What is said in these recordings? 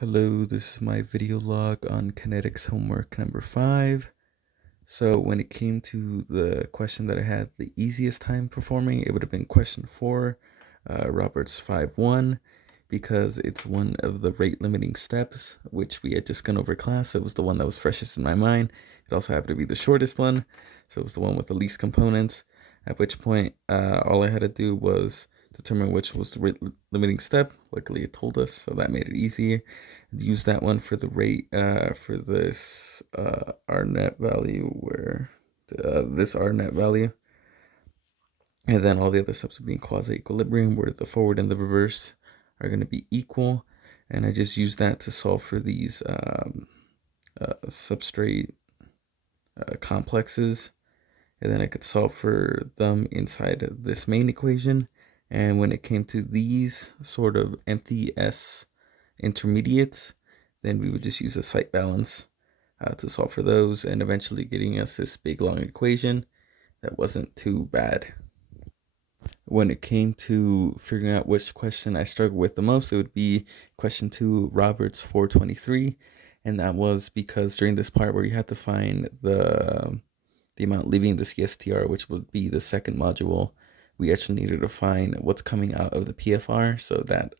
Hello, this is my video log on kinetics homework number 5. So when it came to the question that I had the easiest time performing, it would have been question 4, Robert's 5-1, because it's one of the rate limiting steps, which we had just gone over class. So it was the one that was freshest in my mind. It also happened to be the shortest one, so it was the one with the least components, at which point all I had to do was determine which was the rate limiting step. Luckily it told us, so that made it easier. Use that one for the rate for this R net value, where this R net value, and then all the other steps of being quasi-equilibrium, where the forward and the reverse are going to be equal. And I just use that to solve for these substrate complexes, and then I could solve for them inside of this main equation. And when it came to these sort of empty S intermediates, then we would just use a site balance to solve for those, and eventually getting us this big long equation that wasn't too bad. When it came to figuring out which question I struggled with the most, it would be question 2, Roberts 423, and that was because during this part where you had to find the amount leaving the CSTR, which would be the second module, we actually needed to find what's coming out of the PFR, so that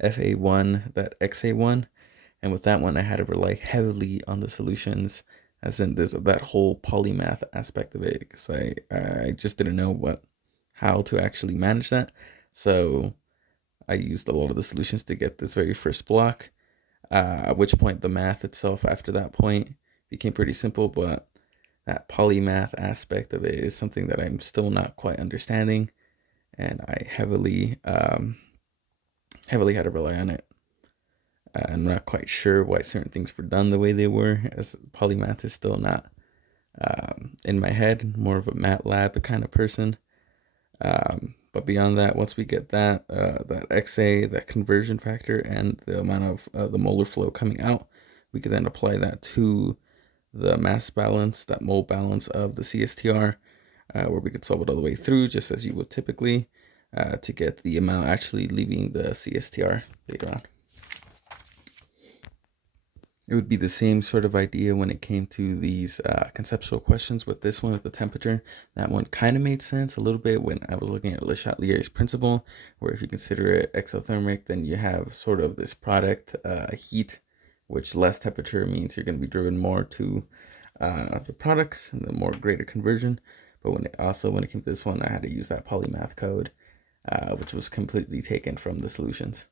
FA1, that XA1, and with that one I had to rely heavily on the solutions, as in there's that whole polymath aspect of it, because I just didn't know how to actually manage that. So I used a lot of the solutions to get this very first block, at which point the math itself after that point became pretty simple, but that polymath aspect of it is something that I'm still not quite understanding, and I heavily had to rely on it. I'm not quite sure why certain things were done the way they were, as polymath is still not in my head. More of a MATLAB kind of person. But beyond that, once we get that XA, that conversion factor, and the amount of the molar flow coming out, we could then apply that to the mass balance, that mole balance of the CSTR, where we could solve it all the way through, just as you would typically, to get the amount actually leaving the CSTR later on. It would be the same sort of idea when it came to these conceptual questions. With this one, with the temperature, that one kind of made sense a little bit when I was looking at Le Chatelier's principle, where if you consider it exothermic, then you have sort of this product heat, which less temperature means you're going to be driven more to the products and the more greater conversion. But when it came to this one, I had to use that polymath code, which was completely taken from the solutions.